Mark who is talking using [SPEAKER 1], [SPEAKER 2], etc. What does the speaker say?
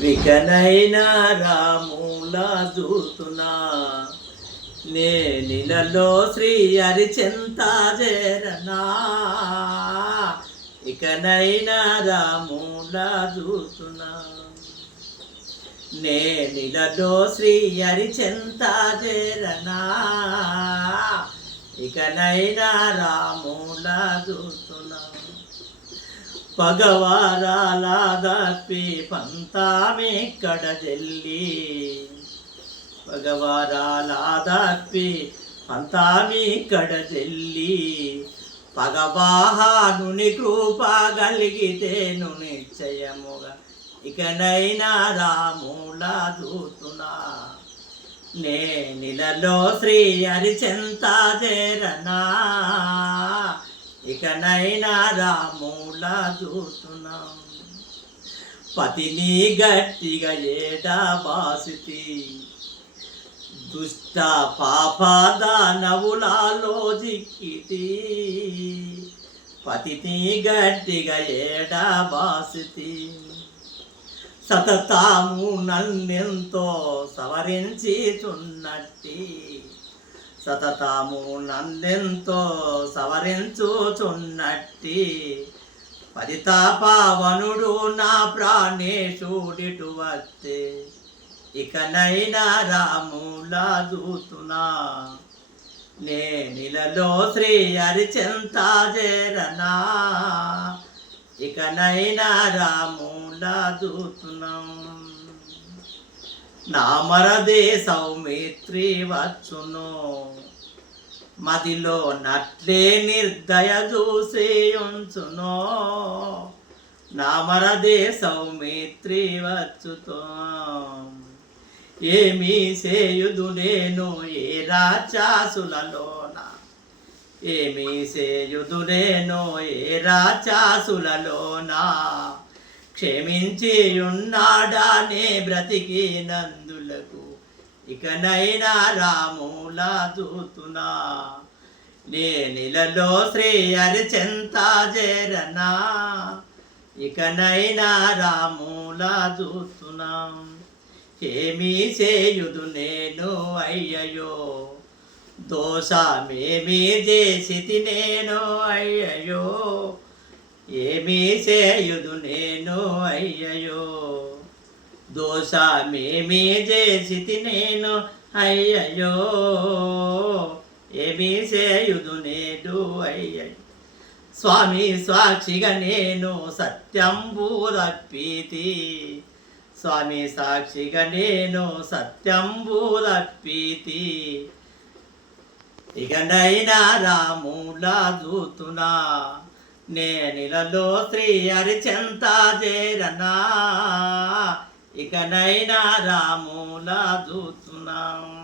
[SPEAKER 1] వికనైనా రాములా చూతున్నా నే నిలలో శ్రీ హరిచెంత చేరనా ఇకనైనా రాములా చూతున్నా నే నిలలో శ్రీ హరిచెంత చేరనా ఇకనైనా రాములా చూస్తున్నా పగవారాల దప్పి పంతామెక్కడ జల్లి? పగవారాల దప్పి పంతామెక్కడ జల్లి? పగవాహానుని కృప కలిగితే నిశ్చయముగా. ఇకనైనా రాములా దూతున్నా నే నిలలో శ్రీ హరిచెంత చేరనా? ఇకనైనా రాముల చూస్తున్నాం. పతిని గట్టిగా ఏటా బాసితి? దుష్ట పాప దానవులలో జిక్కితి పతిని గట్టిగా ఏటా బాసితి? సతతాము నన్నెంతో సవరించి చున్నట్టి సతతాము నందెంతో సవరించుచున్నట్టి. పరితాపవనుడు నా ప్రాణేశుడిటు వస్తే ఇకనైనా రాములా దూతునా. నే నిలలో శ్రీ హరిచెంత చేరనా ఇకనైనా రాములా దూతున్నాం నా మరదే సౌమిత్రి వచ్చును. మదిలో నట్లే నిర్దయ చూసి ఉంచును. నా మరదే సౌమిత్రి వచ్చుతో. ఏమీ చేయుదు నేను ఏ రాచాసులలోన ఏమీ చేయుదు నేను ఏ రాచాసులలోనా క్షమించి ఉన్నాడానే బ్రతికినందులకు ఇకనైనా రాములా దూతునా. నే నిలలో శ్రీ హరిచెంత చేరనా. ఇకనైనా రాములా చూస్తున్నా ఏమీ చేయుదు నేను అయ్యయో దోషమేమీ చేసి నేను అయ్యయో ఏమీ చేయుదు నేను అయ్యయో దోషమేమీ చేసి నేను అయ్యయో ఏమీ చేయుదు నేను అయ్యయ్యో. స్వామి సాక్షిగా నేను సత్యంబు తప్పితి స్వామి సాక్షిగా నేను సత్యంబు ఇక నైనా రాములా చూతున్నా నేనిలలో శ్రీ హరిచెంత చేరనా? ఇకనైనా రాములా చూస్తున్నాం.